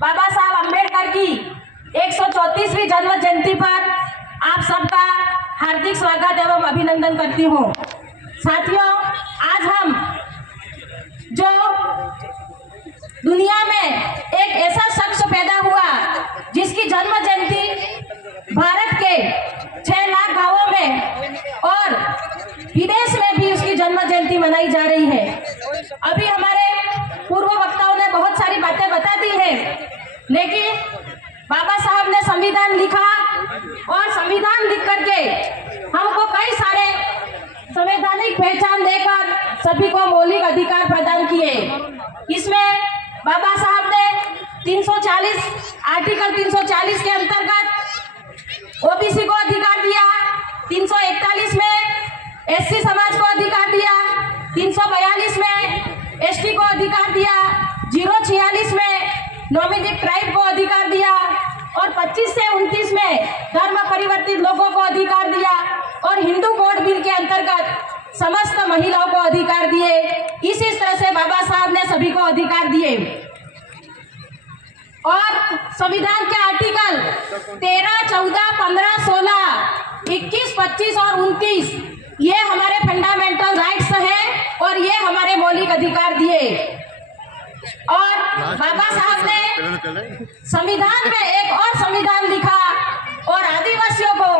बाबा साहब अम्बेडकर की 134वीं जन्म जयंती पर आप सबका हार्दिक स्वागत एवं अभिनंदन करती हूँ। साथियों, आज हम जो दुनिया में एक ऐसा शख्स पैदा हुआ जिसकी जन्म जयंती भारत के 6 लाख गांवों में और विदेश में भी उसकी जन्म जयंती मनाई जा रही है। अभी हमारे पूर्व वक्ताओं ने बहुत सारी बातें बता दी है, लेकिन बाबा साहब ने संविधान लिखा और संविधान लिख करके हमको कई सारे संवैधानिक पहचान देकर सभी को मौलिक अधिकार प्रदान किए। इसमें बाबा साहब ने 340 आर्टिकल 340 के अंतर्गत ओबीसी को अधिकार दिया, 341 में एससी समाज को अधिकार दिया, 342 में एसटी को अधिकार दिया, 046 में नॉमिनेटेड ट्राइब को अधिकार दिया और 25 से 29 में धर्म परिवर्तित लोगों को अधिकार दिया और हिंदू कोड बिल के अंतर्गत समस्त महिलाओं को अधिकार दिए। इसी तरह से बाबा साहब ने सभी को अधिकार दिए और संविधान के आर्टिकल 13, 14, 15, 16, 21, 25 और 29 ये हमारे फंडामेंटल राइट्स हैं और ये हमारे मौलिक अधिकार दिए। और बाबा साहब ने संविधान में एक और संविधान लिखा और आदिवासियों को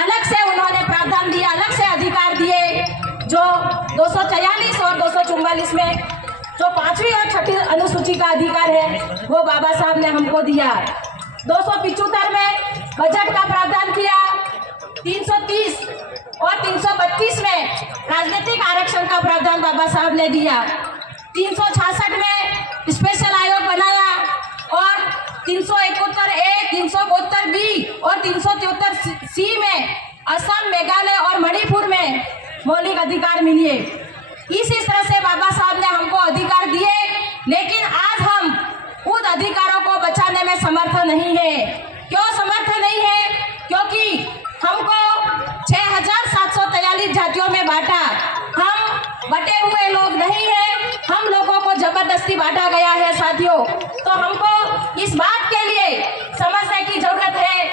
अलग से उन्होंने प्रावधान दिया, अलग से अधिकार दिए, जो 244 और 244 में जो 5वीं और 6वीं अनुसूची का अधिकार है वो बाबा साहब ने हमको दिया। 275 में बजट का प्रावधान किया, 330 और 332 में राजनीतिक आरक्षण का प्रावधान बाबा साहब ने दिया, 366 में स्पेशल आयोग बनाया और 371 ए, 372 बी और 373 सी में असम, मेघालय और मणिपुर में मौलिक अधिकार मिले। इसी तरह से बाबा साहब ने हमको अधिकार दिए, लेकिन आज हम उन अधिकारों को बचाने में समर्थ नहीं है। क्यों समर्थ नहीं है? क्योंकि हमको 6743 जातियों में बांटा, हम बटे हुए लोग नहीं है, हम लोगों को जबरदस्ती बांटा गया है। साथियों, तो हमको इस बात के लिए समझने की जरूरत है।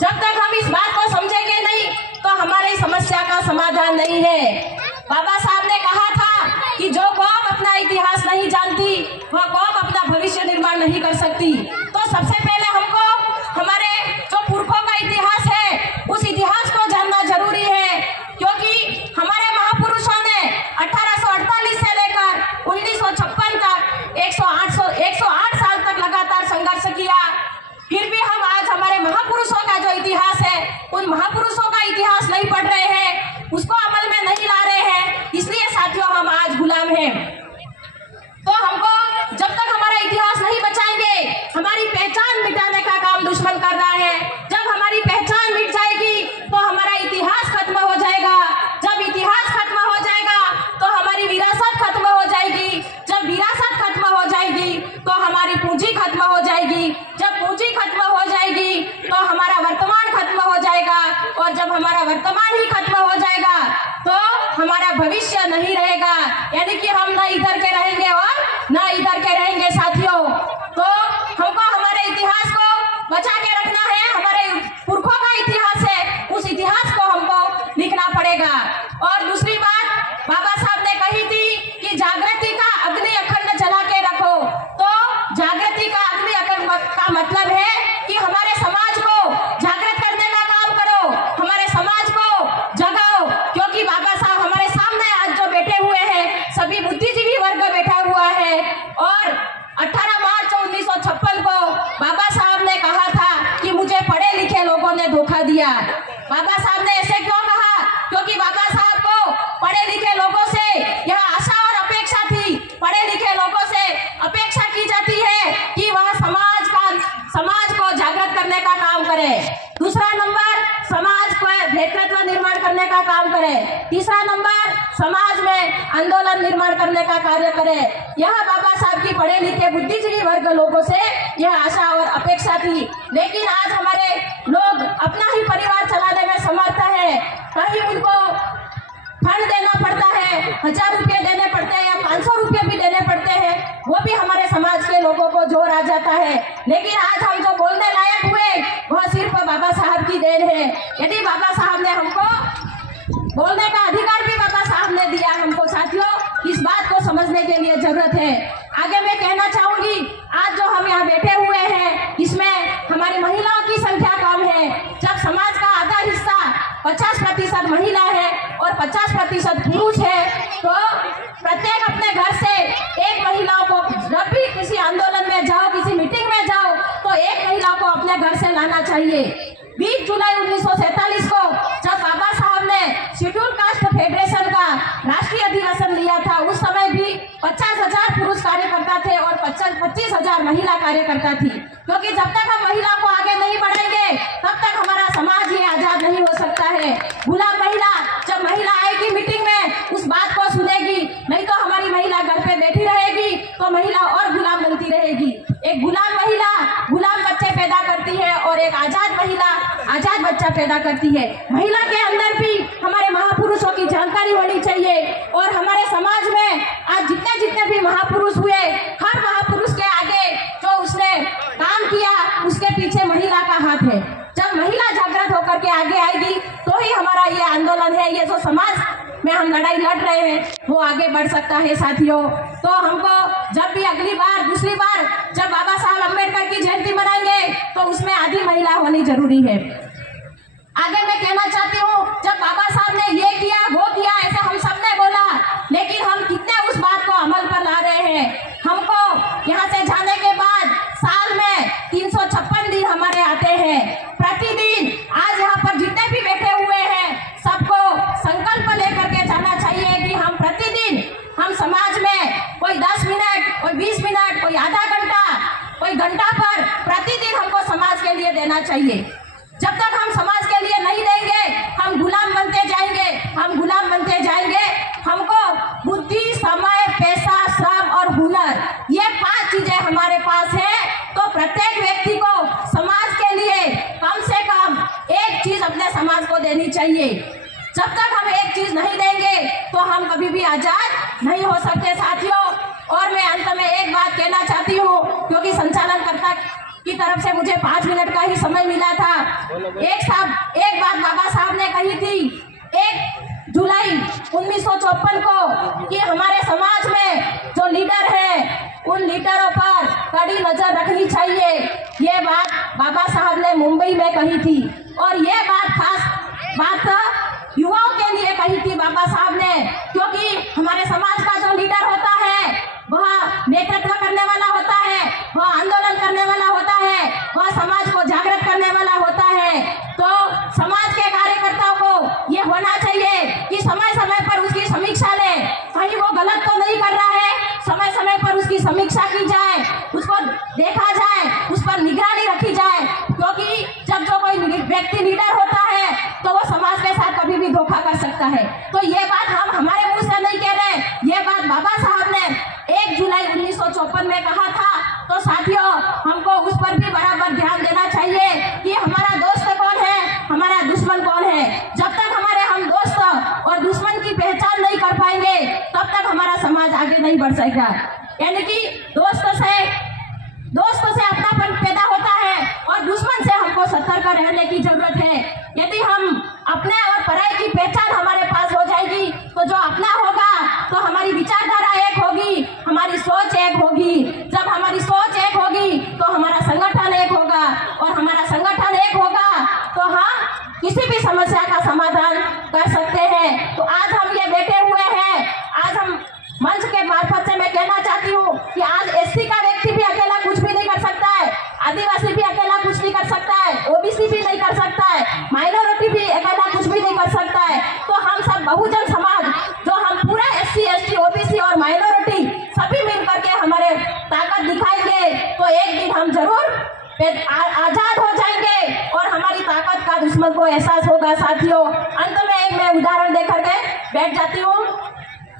जब तक हम इस बात को समझेंगे नहीं तो हमारी समस्या का समाधान नहीं है। बाबा साहब ने कहा था कि जो कौम अपना इतिहास नहीं जानती वह कौम अपना भविष्य निर्माण नहीं कर सकती। तो सबसे पहले हमको हमारे जो पुरखों का इतिहास है उस इतिहास को जानना जरूरी है, क्योंकि हमारे महापुरुषों ने 1848 से लेकर 1956 तक 108 साल तक लगातार संघर्ष किया। फिर भी हम आज हमारे महापुरुषों का जो इतिहास है उन महापुरुषों का इतिहास नहीं पढ़ रहे हैं, उसको अमल में नहीं ला रहे हैं। इसलिए साथियों, हम आज गुलाम हैं। तो हमको जब तक हमारा इतिहास नहीं बचाएंगे, हमारी पहचान मिटाने का काम दुश्मन कर रहा है। जब हमारी पहचान मिट जाएगी तो हमारा इतिहास खत्म हो जाएगा। जब इतिहास खत्म हो जाएगा तो हमारी विरासत खत्म हो जाएगी। जब विरासत खत्म हो जाएगी तो हमारी पूंजी खत्म हो जाएगी। जब पूंजी खत्म हो जाएगी तो हमारा वर्तमान खत्म हो जाएगा और जब हमारा वर्तमान ही खत्म हो जाएगा तो हमारा भविष्य नहीं रहेगा, यानी कि हम न इधर के रहेंगे और न इधर के रहेंगे। साथियों, तो हमको हमारे इतिहास को बचा के रखना है। हमारे पुरखों का इतिहास है, उस इतिहास को हमको लिखना पड़ेगा। और दूसरी बात बाबा साहब ने कही थी कि जागृति का अग्नि अखंड जला के रखो। तो जागृति का अग्नि अखंड का मतलब है कि हमारे समाज को जागृत करने का काम करो, हमारे समाज को जगाओ, क्योंकि बाबा साहब हमारे सामने आज जो बैठे हुए हैं सभी बुद्धिजीवी वर्ग बैठा हुआ है। और 18 मार्च 1956 को बाबा साहब ने कहा था कि मुझे पढ़े लिखे लोगों ने धोखा दिया। बाबा साहब ने ऐसे क्यों कहा? क्योंकि बाबा साहब को पढ़े लिखे लोगों से यह आशा और अपेक्षा थी, पढ़े लिखे लोगों से अपेक्षा की जाती है कि वह समाज को जागृत करने का काम करे। दूसरा नंबर, समाज को नेतृत्व निर्माण करने का काम करे। तीसरा नंबर, समाज में आंदोलन निर्माण करने का कार्य करे। यह बाबा साहब की पढ़े लिखे बुद्धिजीवी वर्ग लोगों से यह आशा और अपेक्षा थी। लेकिन आज हमारे लोग अपना ही परिवार चलाने में समर्थ है। कहीं उनको फंड देना पड़ता है, 1000 रुपये देने पड़ते हैं या 500 रुपये भी देने पड़ते हैं, वो भी हमारे समाज के लोगों को जोर आ जाता है। लेकिन आज हम जो बोलने लायक हुए वह सिर्फ बाबा साहब की देन है। यदि बाबा साहब ने हमको बोलने का अधिकार भी बाबा साहब ने दिया हमको, साथियों इस बात को समझने के लिए जरूरत है। आगे मैं कहना चाहूंगी, आज जो हम यहाँ बैठे हुए हैं इसमें हमारी महिलाओं की संख्या कम है। जब समाज का आधा हिस्सा 50% महिला है और 50% पुरुष है, तो प्रत्येक अपने घर से एक महिलाओं को, जब भी किसी आंदोलन में जाओ, किसी मीटिंग में जाओ, तो एक महिला को अपने घर से लाना चाहिए। 20 जुलाई 1947 को जब बाबा साहब ने शेड्यूल कास्ट फेडरेशन का राष्ट्रीय अधिवेशन लिया था, उस समय भी 50,000 पुरुष कार्यकर्ता थे और 25,000 महिला कार्यकर्ता थी। क्योंकि जब तक हम महिला को आगे नहीं बढ़ाएंगे तब तक हमारा समाज ये आजाद नहीं हो सकता है। गुलाम महिला, जब महिला आएगी मीटिंग में उस बात को सुनेगी, नहीं तो हमारी महिला घर पे बैठी रहेगी तो महिला और गुलाम बनती रहेगी। एक गुलाम महिला गुलाम बच्चे पैदा करती है और एक आजाद महिला आजाद बच्चा पैदा करती है। महिला के अंदर भी हमारे महापुरुषों की जानकारी होनी चाहिए। और हमारे समाज में आज जितने जितने भी महापुरुष हुए, हर महापुरुष के आगे जो उसने काम किया उसके पीछे महिला का हाथ है। जब महिला जागृत होकर के आगे आएगी तो ही हमारा ये आंदोलन है, ये जो समाज में हम लड़ाई लड़ रहे हैं वो आगे बढ़ सकता है। साथियों, तो हमको जब भी अगली बार, दूसरी बार जब बाबा साहब अम्बेडकर की जयंती मनाएंगे तो उसमें आधी महिला होनी जरूरी है। आगे मैं कहना चाहती हूँ, जब बाबा साहब ने ये किया वो किया ऐसे हम सबने बोला, लेकिन हम कितने उस बात को अमल पर ला रहे हैं। हमको यहाँ से जाने के बाद साल में 356 दिन हमारे आते हैं। प्रतिदिन आज यहाँ पर जितने भी बैठे हुए हैं सबको संकल्प लेकर के जाना चाहिए कि हम प्रतिदिन हम समाज में कोई 10 मिनट, कोई 20 मिनट, कोई आधा घंटा, कोई घंटा पर प्रतिदिन हमको समाज के लिए देना चाहिए। जब तक हम समाज के लिए नहीं देंगे हम गुलाम बनते जाएंगे, हम गुलाम बनते जाएंगे। हमको बुद्धि, समय, पैसा, श्रम और हुनर, ये 5 चीजें हमारे पास है। तो प्रत्येक व्यक्ति को समाज के लिए कम से कम एक चीज अपने समाज को देनी चाहिए। जब तक हम एक चीज नहीं देंगे तो हम कभी भी आजाद नहीं हो सकते। साथियों, और मैं अंत में एक बात कहना चाहती हूँ, क्योंकि संचालनकर्ता की तरफ से मुझे 5 मिनट का ही समय मिला था। एक बात बाबा साहब ने कही थी 1 जुलाई 1954 को कि हमारे समाज में जो लीडर है उन लीडरों पर कड़ी नजर रखनी चाहिए। ये बात बाबा साहब ने मुंबई में कही थी और ये बात खास बात युवाओं के लिए कही थी बाबा साहब ने, क्योंकि हमारे समाज का जो लीडर होता है वह नेतृत्व करने वाला होता है, वह आंदोलन करने वाला होता है, वह समाज को जागृत करने वाला होता है। तो समाज के कार्यकर्ताओं को ये होना चाहिए कि समय समय पर उसकी समीक्षा ले, कहीं वो गलत तो नहीं कर रहा है, समय समय पर उसकी समीक्षा की जाए, उसको देखा जाए, उस पर निगरानी रखी जाए। क्योंकि जब जो कोई व्यक्ति लीडर होता है तो वो समाज के साथ कभी भी धोखा कर सकता है। तो ये बात हम हमारे मुंह से नहीं कह रहे, ये बात बाबा साहब ने 1 जुलाई 1954 में कहा था। तो साथियों, हमको उस पर भी बराबर ध्यान देना चाहिए कि हमारा दोस्त कौन है, हमारा दुश्मन कौन है। जब तक हमारे हम दोस्त और दुश्मन की पहचान नहीं कर पाएंगे तब तक हमारा समाज आगे नहीं बढ़ सकेगा। यानी कि दोस्त से अपनापन पैदा होता है और दुश्मन से हमको सतर्क रहने की जरूरत है। यदि हम अपने और पराये की पहचान हमारे पास हो जाएगी तो जो अपना होगा तो हमारी विचारधारा एक होगी, हमारी सोच एक होगी। जब हमारी सोच एक होगी तो हमारा संगठन एक होगा और हमारा संगठन एक होगा तो हम किसी भी समस्या का समाधान कर सकते हैं। तो आज हम ये बैठे हुए हैं, आज हम मंच के मार्फत से मैं कहना चाहती हूँ कि आज एससी का व्यक्ति भी अकेला कुछ भी नहीं कर सकता है, आदिवासी भी अकेला कुछ नहीं कर सकता है, ओबीसी भी नहीं कर सकता है, माइनॉरिटी भी अकेला कुछ भी नहीं कर सकता है। तो हम सब बहुजन समाज, जो हम पूरा एससी, एसटी, ओबीसी और माइनॉरिटी सभी मिल करके हमारे ताकत दिखाएंगे तो एक दिन हम जरूर आजाद हो जाएंगे और हमारी ताकत का दुश्मन को एहसास होगा। साथियों, अंत में एक मैं उदाहरण देकर के बैठ जाती हूँ,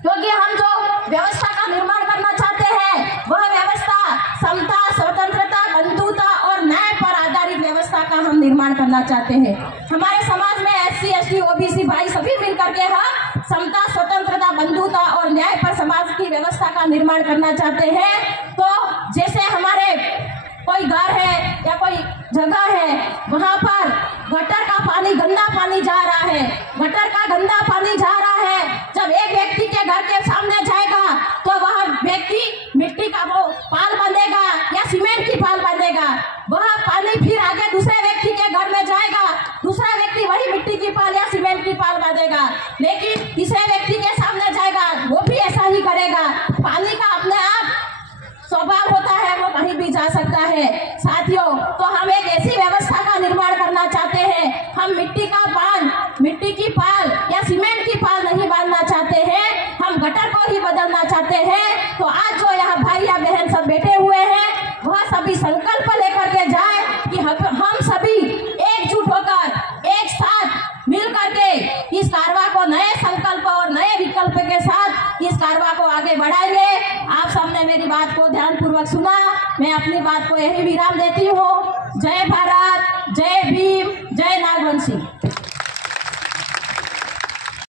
क्योंकि हम जो व्यवस्था का निर्माण करना चाहते हैं वह व्यवस्था समता, स्वतंत्रता, बंधुता और न्याय पर आधारित व्यवस्था का हम निर्माण करना चाहते हैं। हमारे समाज में एससी, एसटी, ओबीसी भाई सभी मिलकर के हम समता, स्वतंत्रता, बंधुता और न्याय पर समाज की व्यवस्था का निर्माण करना चाहते हैं। तो जगह है वहाँ पर गटर का पानी, गंदा पानी जा रहा है, गटर का गंदा पानी जा रहा है। जब एक व्यक्ति के घर के सामने जाएगा तो वह व्यक्ति मिट्टी का वो पाल बांधेगा या सीमेंट की पाल बांधेगा, वह पानी फिर आगे दूसरे व्यक्ति के घर में जाएगा, दूसरा व्यक्ति वही मिट्टी की पाल या सीमेंट की पाल बांधेगा, लेकिन तीसरे व्यक्ति के सामने जाएगा वो भी ऐसा ही करेगा। पानी का अपने आप स्वभाव होता है, वो कहीं भी जा सकता है। साथियों, तो हम एक ऐसी व्यवस्था का निर्माण करना चाहते हैं, हम मिट्टी की पाल या सीमेंट की पाल नहीं बांधना चाहते हैं, हम गटर को ही बदलना चाहते हैं। तो आज जो यहाँ भाई या बहन सब बैठे हुए हैं वह सभी संकल्प लेकर के जाए कि हम सभी एकजुट होकर एक साथ मिल करके इस कारवा को नए संकल्प और नए विकल्प के साथ इस कारवा को आगे बढ़ाएंगे। आप सबने मेरी बात को ध्यानपूर्वक सुना, मैं अपनी बात को यही विराम देती हूँ। जय भारत, जय भीम, जय नागवंशी।